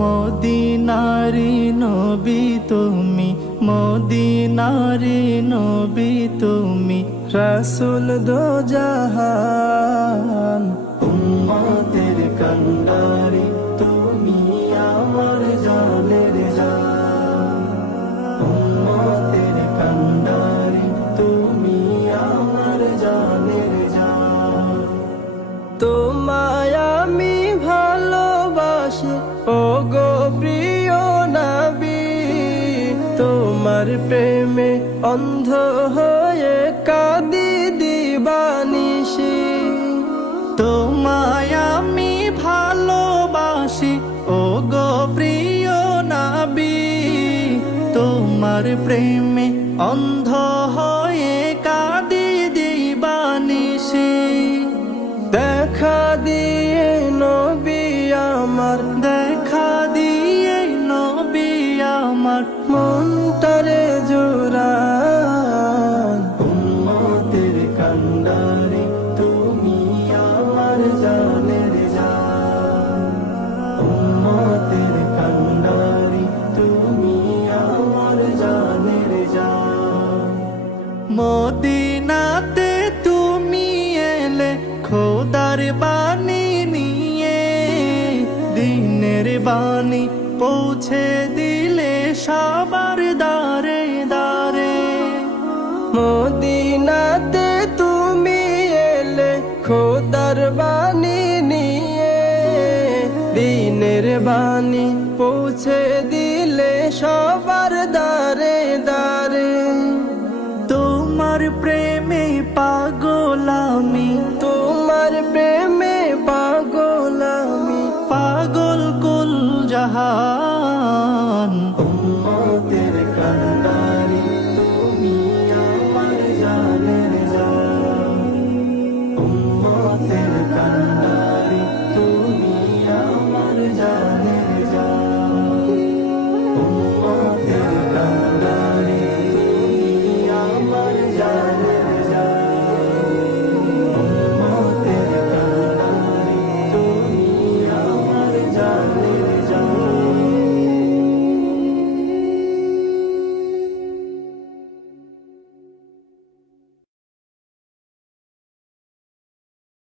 মদিনারি নবী তুমি মদিনারি নবী তুমি রসুল দো জাহান উম্মতের ও গো প্রিয় নবী, তোমার প্রেমে অন্ধ হয়ে কাঁদি দিবানিসি তোমায় আমি ভালোবাসি ও গো প্রিয় নবী, তোমার প্রেমে অন্ধ হয়ে কাঁদি দিবানিসি দেখা দিয়ে আমার মনটারে জোড়া উম্মতের কান্ডারে, তুমি আমার জানের জান। উম্মতের কান্ডারে, তুমি আমার জানের জান। মদিনাতে তুমি এলে, খোদার বাণী নিয়ে, দিনের বাণী পৌঁছে দিলে সবার দারে দারে মদিনাতে তুমি এলে খোদার বাণী নিয়ে। দিনের বাণী পৌঁছে দিলে সবার দারে দারে তোমার প্রেমে পাগল তোমার প্রেমে Allah.